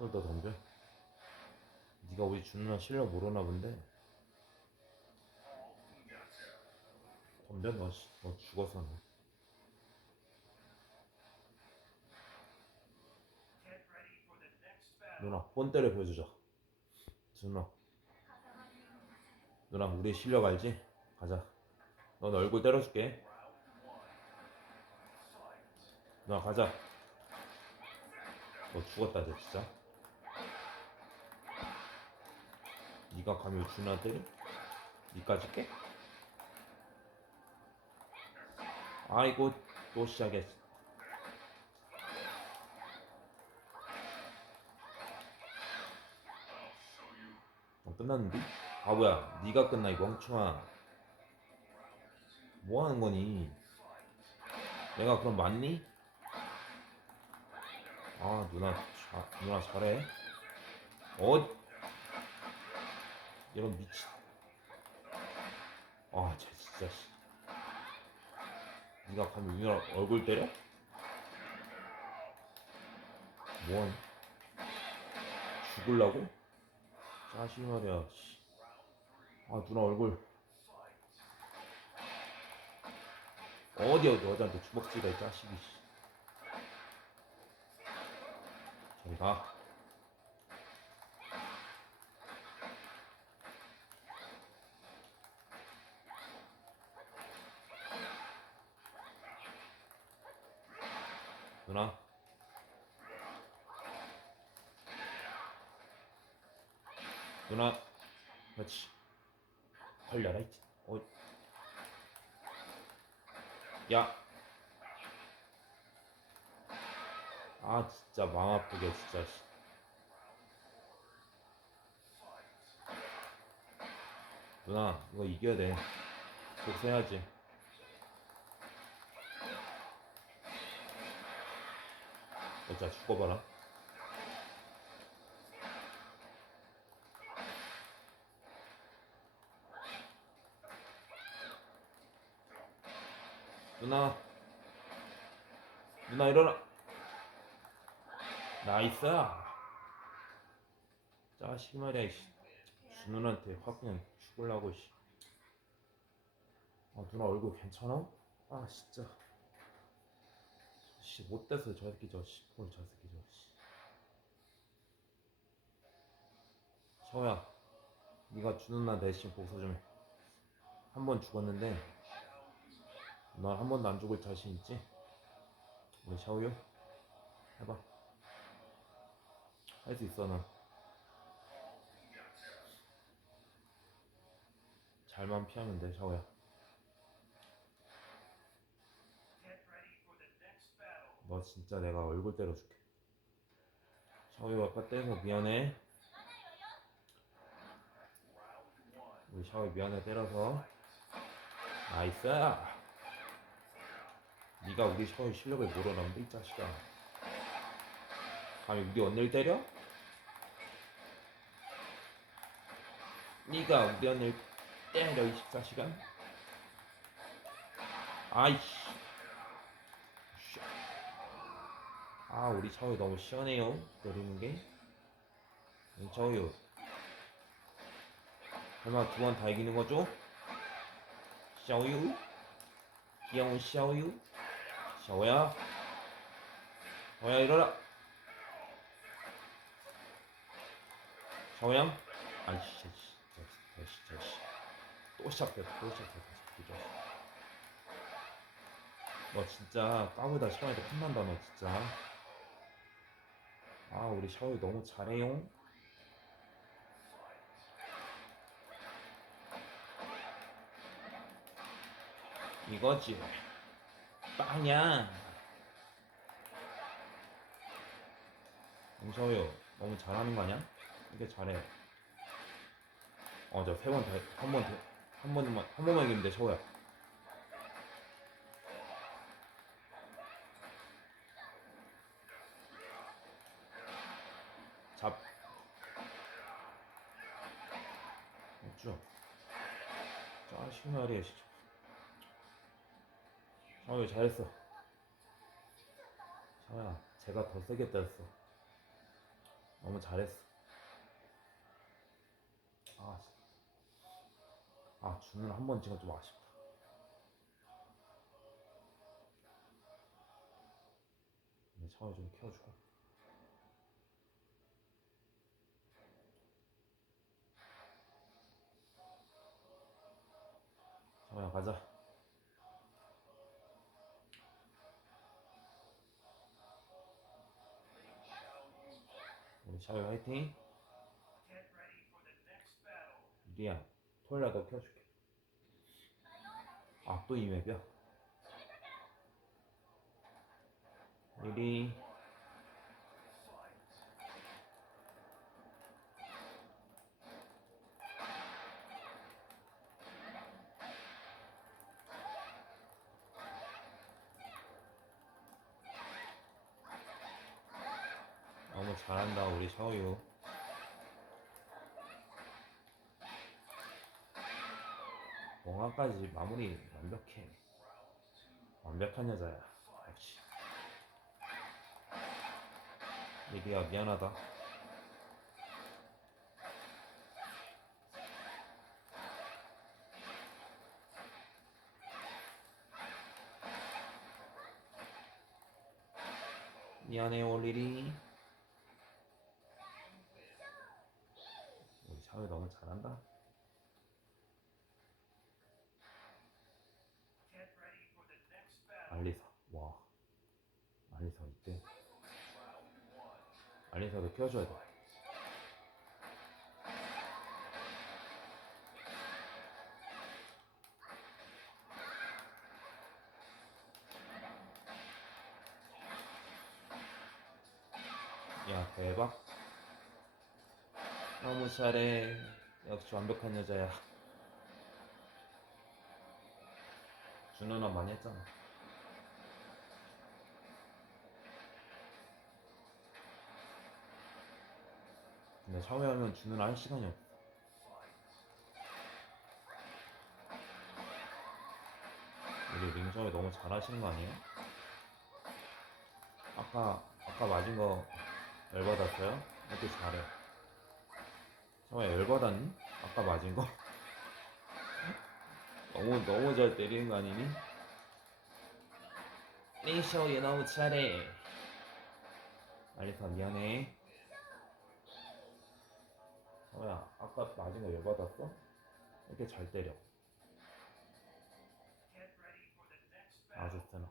손을 더 덤벼. 네가 우리 준우랑 실력 모르나 본데. 덤벼 너, 씨. 너 죽었어 너. 누나 본 때려 보여주자. 준우. 누나 우리 실력 알지? 가자. 넌 얼굴 때려줄게. 누나 가자. 너 죽었다 쟤 진짜. 네가 감히 준우한테 때려? 니까지 깨? 아이고 또 시작했어. 어, 끝났는데? 바보야, 네가 끝나 이 멍청아. 뭐 하는 거니? 내가 그럼 맞니? 아 누나, 자, 누나 잘해. 어? 이런 미친. 아, 쟤 진짜. 씨. 네가 감히 누나 얼굴 때려? 뭐하니? 죽을라고? 자식 말이야. 씨. 아 누나 얼굴 어디 어디 어디한테 주먹질가 이 자식이. 씨. 저리 가. 누나. 누나. 그렇지. 걸려라 이제. 어. 야. 아 진짜 마음 아프게 진짜. 씨. 누나 이거 이겨야 돼. 복수해야지. 어짜 죽어봐라. 누나 누나 일어나 나이스 자식 말이야 이씨 준우한테 확 그냥 죽을라고 씨. 아 누나 얼굴 괜찮아? 아 진짜 씨 못됐어 저 새끼 저 씨. 뭘저 새끼 저 씨. 셔야 네가 준우 나 대신 복수 좀해 한 번 죽었는데 넌 한 번도 안 죽을 자신 있지? 우리 샤오유 해봐 할 수 있어 넌 잘만 피하면 돼 샤오야. 너 진짜 내가 얼굴 때려줄게. 샤오유 아까 때려서 미안해. 우리 샤오유 미안해 때려서. 나이스! 네가 우리 샤오유 실력을 모르는데 이 자식아. 감히 우리 언니를 때려? 네가 우리 언니를 때려 이 자식아 아이씨. 씨. 아 우리 샤오유 너무 시원해요. 때리는 게. 샤오유 설마 두 번 다 이기는 거죠? 샤오유? 귀여운 샤오유? 샤오야? 샤오야 일어나. 샤오양? 아이씨 씨, 저, 저, 저, 저, 씨. 또 시작됐다 또 시작됐다 진짜 너 진짜 까불다 시간에도 혼난다 너 진짜. 아 우리 샤오유 너무 잘해요. 이거지. 빵야. 샤오유 너무 잘하는 거 아니야? 이게 잘해. 어저 세번더한번더 한 번만 한 번만 이기면 돼 샤오야. 잡. 없죠? 말이야 진짜 샤오야 잘했어. 샤오야 제가 더 세게 때렸어. 너무 잘했어. 아, 씨. 아 준을 한번 찍어 좀 아쉽다. 근데 샤워 좀 켜주고. 샤워야 가자. 우리 샤워 화이팅. 리야, 너 켜줄게. 아, 또 이맵이야? 리리. 너무 잘한다, 우리 샤오유. 공항까지 마무리 완벽해. 완벽한 여자야. 역시. 리리야 미안하다. 미안해요 리리. 우리 샤오 너무 잘한다. 알리사 와 알리사 이때 껴줘야 돼 야, 대박. 너무 잘해. 역시 완벽한 여자야. 준호나 많이 했잖아. 근데 샤워하면 준호나 할 시간이 없어. 우리 링샤워 너무 잘하시는 거 아니에요? 아까 아까 맞은 거 열받았어요? 이렇게 잘해. 샤워야 열받았니? 아까 맞은 거? 너무 너무 잘 때리는 거 아니니? 링샤워 얘 너무 잘해. 알리사 미안해. 샤워야 아까 맞은 거 열받았어? 이렇게 잘 때려. 아주스나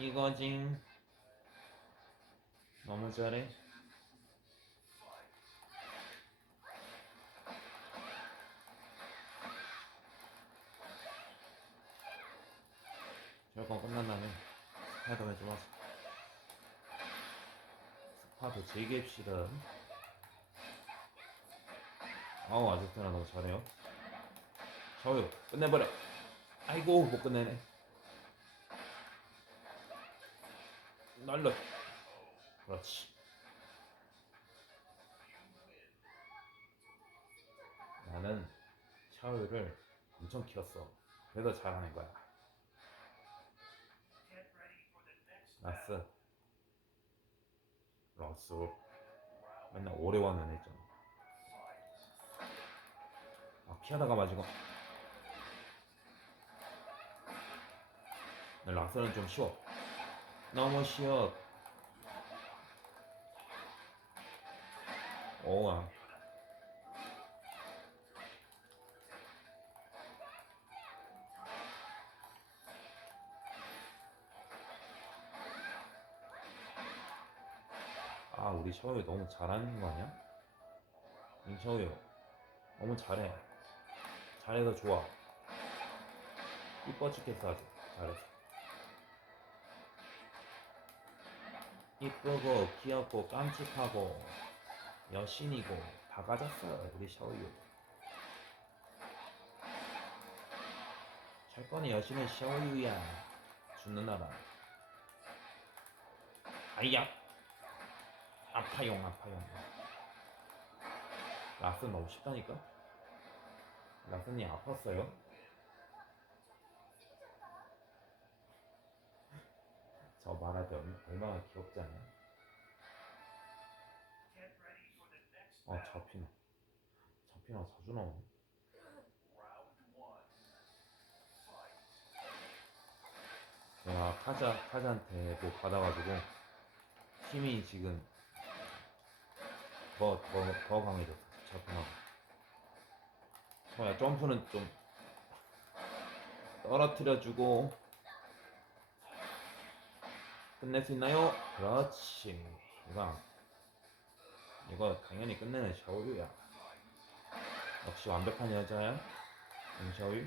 이거지 너무 잘해. 저건 끝난 다음에 스파도 해좀 하자 스파도 즐깁시다. 아우 아저씨나 너무 잘해요. 저요 끝내버려. 아이고 못 끝내네 날려 그렇지. 나는 샤오유를 엄청 키웠어. 그래서 잘하는 거야. 라스. 라스. 맨날 오래 와는 했잖아. 아 피하다가 거 라스는 좀 쉬워 너무 쉬워. 오아. 아, 우리 샤오유 너무 잘하는 거 아니야? 응, 샤오유. 너무 잘해. 잘해서 좋아. 이뻐 죽겠어, 아주. 잘해서. 이쁘고 귀엽고 깜찍하고 여신이고 다 가졌어 우리 샤오유. 철권의 여신은 샤오유야. 죽는 나라. 아이야. 아파용 아파용. 라슨 너무 쉽다니까? 라슨이 아팠어요 저 얼- 얼마나 귀엽지 않아? 아 잡히나 잡히나 자주 나오네. 내가 타자 타자한테 뭐 받아가지고 힘이 지금 더 더 더 강해졌어 잡히나 저야 점프는 좀 떨어뜨려주고 끝낼 수 있나요? 그렇지. 이거 이거 당연히 끝내는 샤오유야. 역시 완벽한 여자야 임샤오유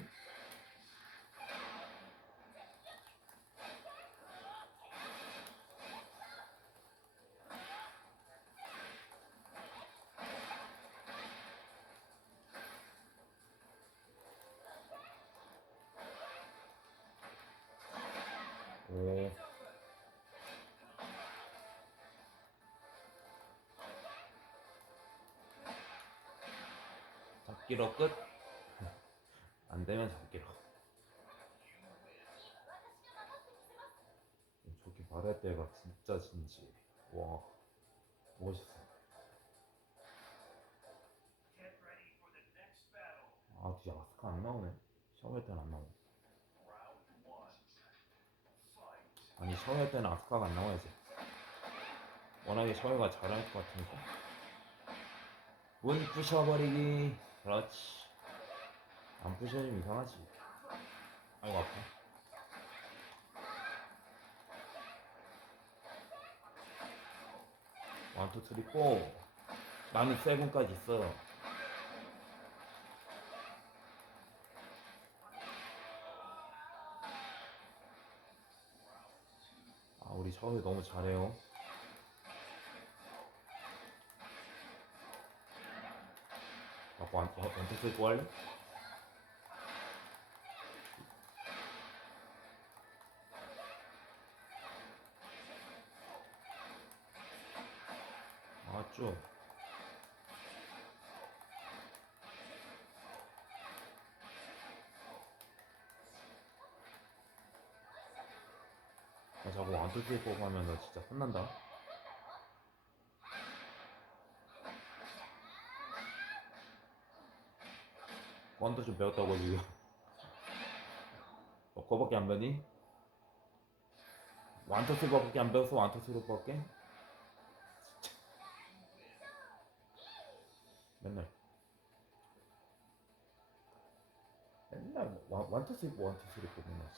잡기로 끝. 안 되면 잡기로. 저렇게 말할 때가 진짜 진지. 와, 멋있어. 아, 뒤에 아스카 안 나오네. 샤워할 때는 안 나오네. 아니, 샤워할 때는 아스카가 안 나와야지. 워낙에 샤워가 잘할 것 같으니까. 문 부셔버리기. 그렇지. 안 부셔지면 이상하지. 아이고, 아파. 원 투 쓰리 포 나는 세븐까지 있어 아 우리 서울 너무 잘해요 포 할래? 맞죠? 나 자꾸 완투 포 가면 너 진짜 혼난다 원투 좀 배웠다고 지금. 너 그거밖에 안 배니? 포밖에 안 배웠어? 포밖에? 맨날. 맨날 원투 쓰리 포 맨날.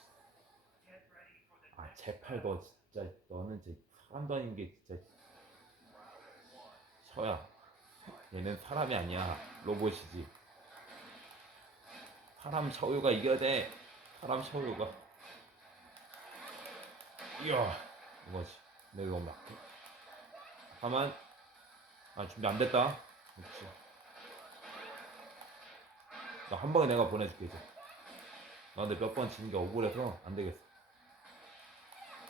아 제팔 너 진짜 너는 진짜 사람도 아닌 게 진짜. 셔야. 얘는 사람이 아니야. 로봇이지 사람 셔유가 이겨야 돼. 사람 셔유가 이야 이거지? 내가 너무 약해 가만. 아 준비 안 됐다. 그렇지. 나한 방에 내가 보내줄게 이제. 나 근데 몇 번 지는 게 억울해서 안 되겠어.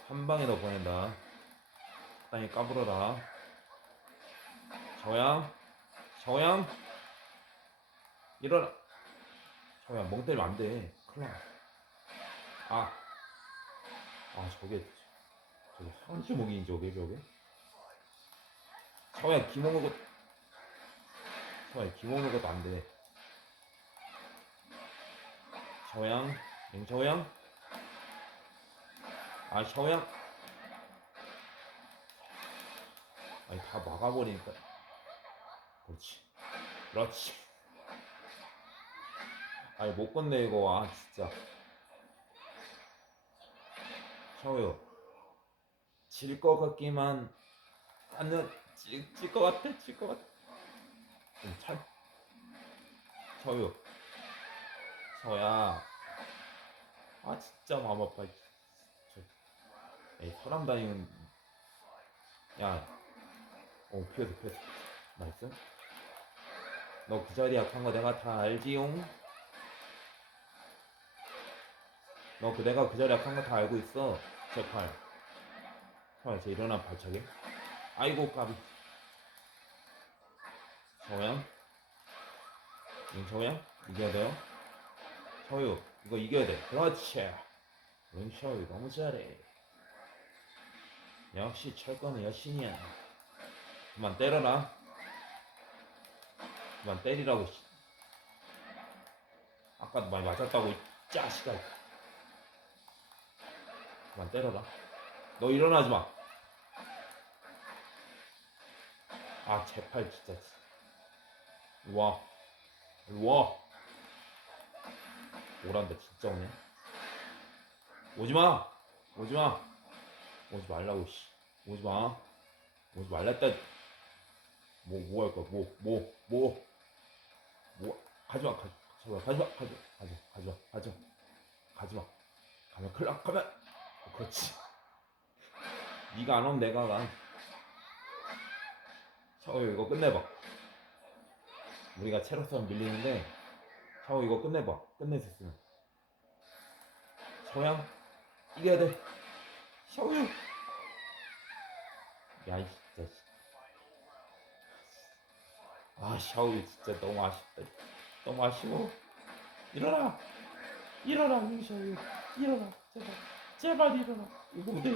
한 방에 너 보낸다. 적당히 까불어라. 셔양 셔양 일어나 셔양 멍 때리면 안 돼. 큰일 나 아. 아 저게 저게 한주먹이 저게 저게? 셔양 기모 먹어 셔양 기모 먹어도 안돼. 셔양? 맹셔양? 아 셔양. 아니 다 막아버리니까. 그렇지. 그렇지 아니 못 건네 이거. 아 진짜. 셔요. 질 것 같기만 하는 질것 같아? 질 것 같아? 좀찰. 셔요. 셔야. 아 진짜 마음 아파 저, 에이 사람 다니는. 야. 어, 피했어, 피했어. 나이스. 너 그 자리 약한 거 내가 다 알지용. 너그 내가 그 자리 약한 거 다 알고 있어. 제 팔. 헐, 제 일어나 발차기. 아이고 까비. 응, 정우양 이겨야 돼요. 서유 이거 이겨야 돼. 그렇지. 응, 서유 너무 잘해. 역시 철권은 여신이야. 그만 때려라. 그만 때리라고. 씨. 아까도 많이 맞았다고 이 자식아. 그만 때려라. 너 일어나지 마. 아, 제팔 진짜. 일로 와. 일로 와. 오란데 진짜 오냐? 오지 마! 오지 마! 오지 말라고, 씨. 오지 마. 오지 말랬다. 뭐, 뭐 할 거야? 뭐, 뭐, 뭐. 뭐, 가지마, 가지마, 가지마, 가지마, 가지마, 가지마, 가지마. 가지마. 가면 큰일 나, 가면. 어, 그렇지. 네가 안 오면 내가 가. 샤워 이거 끝내봐. 우리가 체로선 밀리는데 샤워 이거 끝내봐. 있으면. 샤워양 이겨야 돼. 샤워유. 야, 이 진짜. 씨. 아, 샤오유 진짜 너무 아쉽다. 너무 아쉬워. 일어나. 일어나, 이 샤오유. 일어나. 제발. 제발 일어나. 이거 못 해요.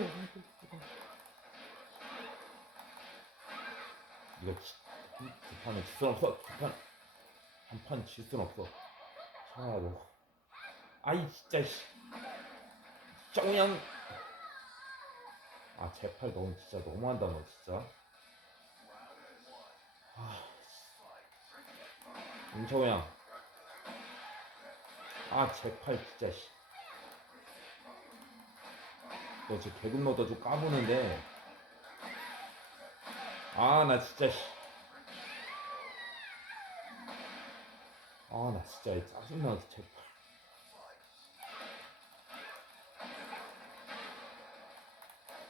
이거 지- 두 판은 질순 없어. 두 판. 한판 질순 없어. 너. 아이, 진짜, 씨. 쩡양. 아, 제팔 너무 진짜 너무한다, 너 진짜. 아, 임철호 양. 아, 제팔 진짜, 씨. 너 지금 넣어도 좀 까부는데. 아, 나 진짜, 씨. 아, 나 진짜 이 짜증나, 제팔.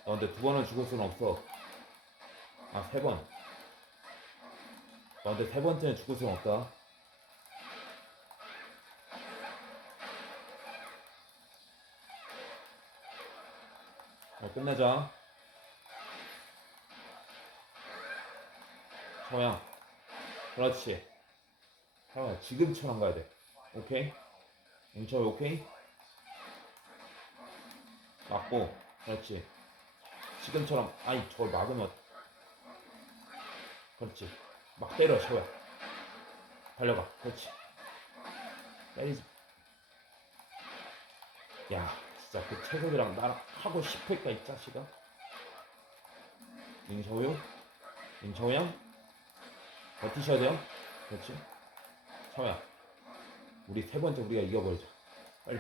너 근데 두 번은 죽을 수는 없어. 아, 세 번. 너 근데 세 번째는 죽을 수는 없다. 어, 끝내자. 서양. 그렇지. 서양, 지금처럼 가야 돼. 오케이? 응처 오케이? 맞고. 그렇지. 지금처럼 아니 저걸 막으면 그렇지 막 때려 셔야 달려가 그렇지 때리지 야 진짜 그 채석이랑 나랑 하고 싶을까 이 자식아 임서우 임서우 양 버티셔야 돼요 그렇지 서야 우리 세 번째 우리가 이겨버리자 빨리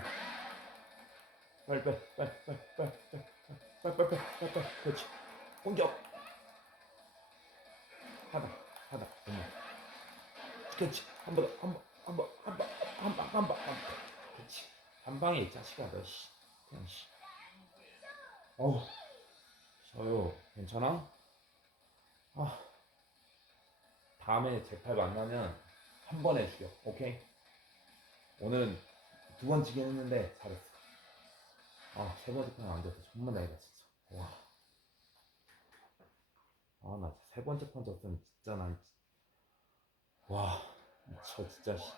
빨리 빨리 빨리 빨리 빨리 빨리 빨리 빨리 빨리 빨리 그렇지 공격 하다 하다 정말 그렇지 한번 한 번 한 번 한 번 한 번 한 번 그렇지 한 방에 이 자식아 그냥 씨 어우 저요 괜찮아? 아 다음에 제팔 만나면 한 번에 죽여 오케이 오늘은 두번 지긴 했는데 잘했어 아, 세 번째 판안 됐어. 정말 나이다, 진짜. 와. 아, 나 세 번째 판 졌으면 진짜 난. 진- 와, 저 진짜. 씨.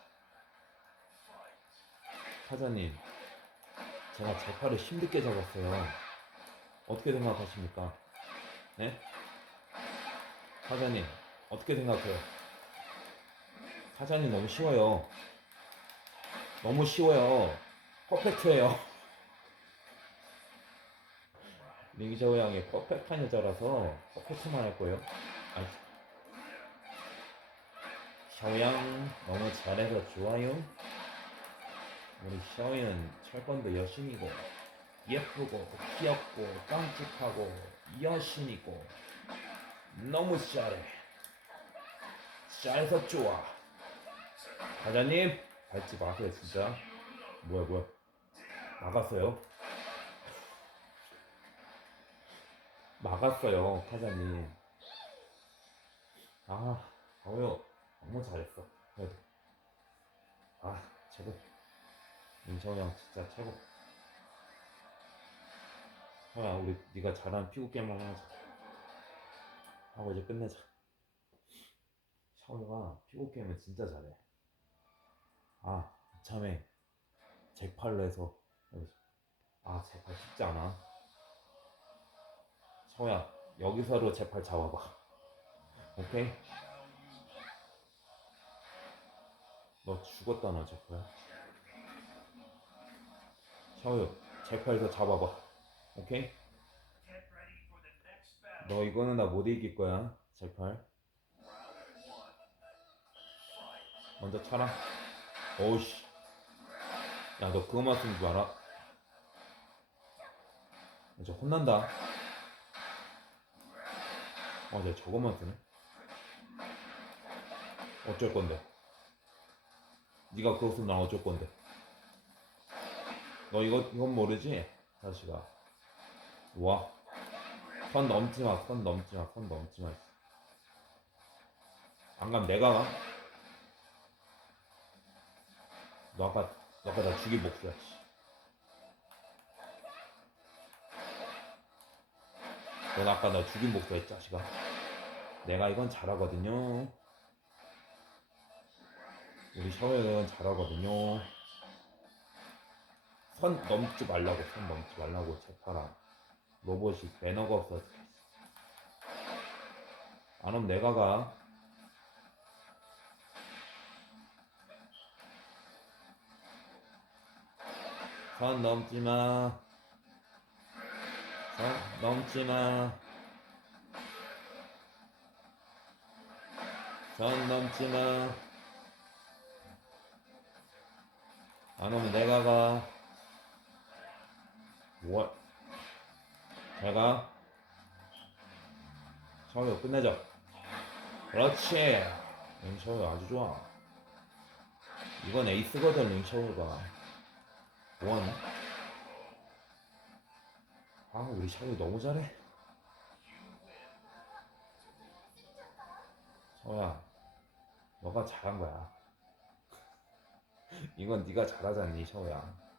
사장님, 제가 제 팔을 힘들게 잡았어요. 어떻게 생각하십니까? 네? 사장님, 어떻게 생각해요? 사장님 너무 쉬워요. 너무 쉬워요. 퍼펙트해요. 링샤오 양이 퍼펙트한 여자라서 퍼펙트만 할 거예요. 아니, 샤오양 너무 잘해서 좋아요. 우리 샤오양 철권도 여신이고 예쁘고 귀엽고 깜찍하고 여신이고 너무 잘해. 잘해서 좋아. 과장님 밟지 마세요 진짜. 뭐야 뭐야 나갔어요. 막았어요, 타자님. 아, 샤오요 너무 잘했어 그래도 아최 고 민철 형 진짜 최고. 형아 우리 네가 잘하는 피구 게임 한번 하자. 하고 이제 끝내자. 샤오가 피구 게임은 진짜 잘해. 아 이참에 잭팔로 해서 해보자 아 잭팔 쉽지 않아. 샤오야 여기서로 잭팔 잡아봐. 오케이? 너 죽었다 너 잭팔 샤오야 잭팔에서 잡아봐. 오케이? 너 이거는 나 못 이길 거야 잭팔 먼저 차라. 어우씨. 야 너 그거만 쓰는 줄 알아? 저 혼난다. 어쟤 저거만 쓰네. 어쩔 건데? 네가 그거 쓰면 난 어쩔 건데 너 이거 이건 모르지 자식아 와선 넘지 마 선 넘지 마 선 넘지 마 안 가면 내가 가. 너 아까 너 아까 나 죽인 목수야. 씨. 넌 아까 나 죽인 목수야 이 자식아. 내가 이건 잘하거든요. 우리 샤오이는 잘하거든요. 선 넘지 말라고 선 넘지 말라고 제파라 로봇이 매너가 없어. 안 오면 내가 가. 선 넘지 마. 선 넘지 마. 선 넘지 마. 안 오면 내가 가. 뭐? 잘 가. 샤워 끝내자. 그렇지. 링샤워 아주 좋아. 이건 에이스거든 링샤워가. 뭐하냐? 아 우리 샤워 너무 잘해. 샤워야, 너가 잘한 거야. 이건 네가 잘하잖니 샤워야.